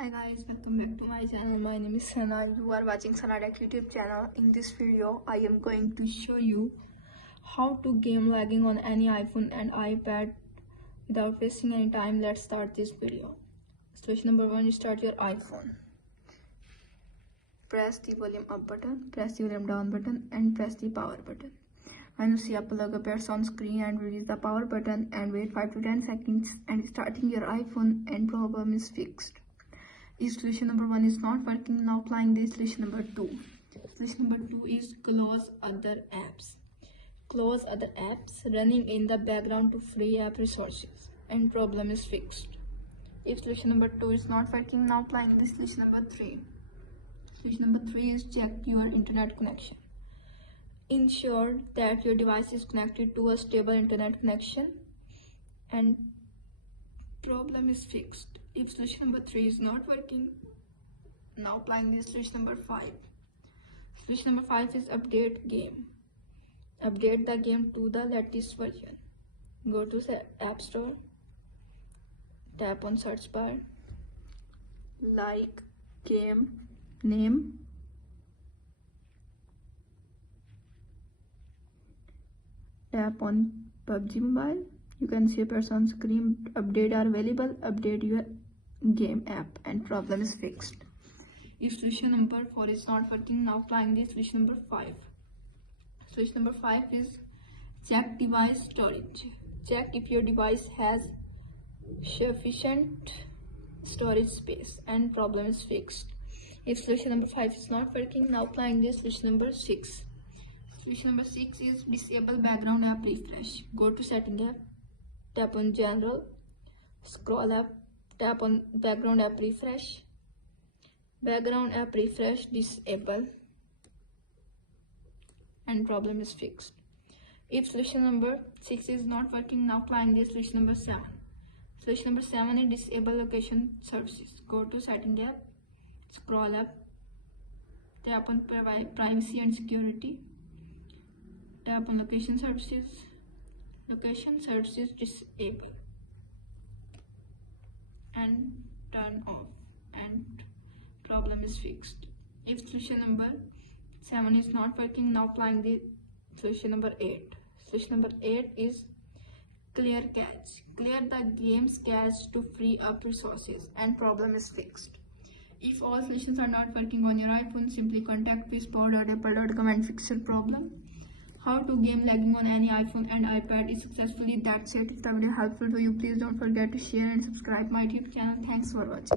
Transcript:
Hi guys, welcome back to my channel. My name is Sana. You are watching Sana Tech YouTube channel. In this video, I am going to show you how to game lagging on any iPhone and iPad without wasting any time. Let's start this video. Solution number 1: you start your iPhone. Press the volume up button, press the volume down button, and press the power button. When you see Apple logo appears on screen, and release the power button and wait 5 to 10 seconds, and starting your iPhone and problem is fixed. If solution number 1 is not working, now applying the solution number 2. Solution number 2 is close other apps. Close other apps running in the background to free app resources, and problem is fixed. If solution number 2 is not working, now applying the solution number 3. Solution number 3 is check your internet connection. Ensure that your device is connected to a stable internet connection and problem is fixed. If solution number 3 is not working, now applying this solution number 5. Solution number 5 is update game. Update the game to the latest version. Go to the App Store, tap on search bar, like game name, tap on PUBG Mobile. You can see a person on screen. Update are available. Update your game app and problem is fixed. If solution number 4 is not working, now applying the solution number 5. Solution number 5 is check device storage. Check if your device has sufficient storage space and problem is fixed. If solution number 5 is not working, now applying the solution number 6. Solution number 6 is disable background app refresh. Go to setting app, tap on general, scroll up, tap on background app refresh. Background app refresh disable and problem is fixed. If solution number 6 is not working, now applying the solution number 7. Solution number 7 is disable location services. Go to setting app, scroll up, tap on privacy and security, tap on location services. Location services disable and turn off and problem is fixed. If solution number 7 is not working, now applying the solution number 8. Solution number 8 is clear cache. Clear the game's cache to free up resources and problem is fixed. If all solutions are not working on your iPhone, simply contact fixpower.apple.com and fix your problem. How to game lagging on any iPhone and iPad is successfully. That's it. If the video helpful to you, please don't forget to share and subscribe my YouTube channel. Thanks for watching.